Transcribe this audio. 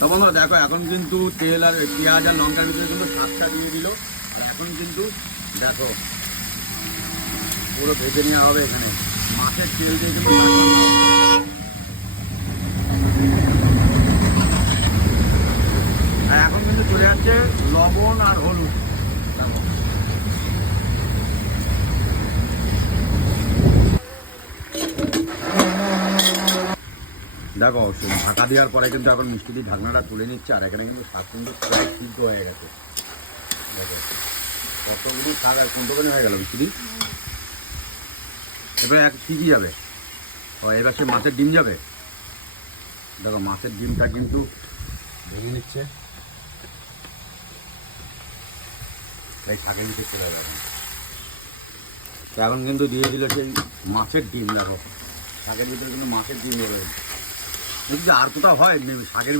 তখন দেখো এখন কিন্তু তেল আর পেঁয়াজ আর লঙ্কার ভিতরে কিন্তু স্বাদটা দিয়ে দিল। এখন কিন্তু দেখো পুরো ভেজে নেওয়া হবে এখানে মাছের তেল দিয়ে কিন্তু। আর এখন কিন্তু চলে যাচ্ছে লবণ আর হলুদ। দেখো ঢাকা দেওয়ার পরে কিন্তু এখন মিষ্টি দিয়ে ঢাকনাটা তুলে নিচ্ছে। আর এখানে কিন্তু শাক কিন্তু প্রায় সিদ্ধ হয়ে গেছে। দেখো কতগুলি শাক আর কোনটুকুনি হয়ে গেল মিষ্টি। এবার কী কী যাবে? ও এবার সে মাছের ডিম যাবে। দেখো মাছের ডিমটা কিন্তু ভেঙে নিচ্ছে, তাই শাকের নিচে চলে যাবে। তো এখন কিন্তু দিয়ে দিল সেই মাছের ডিম। দেখো শাকের ভিতরে কিন্তু মাছের ডিম যাবে। দেখছি আর কোথাও হয় শাকের ভিতরে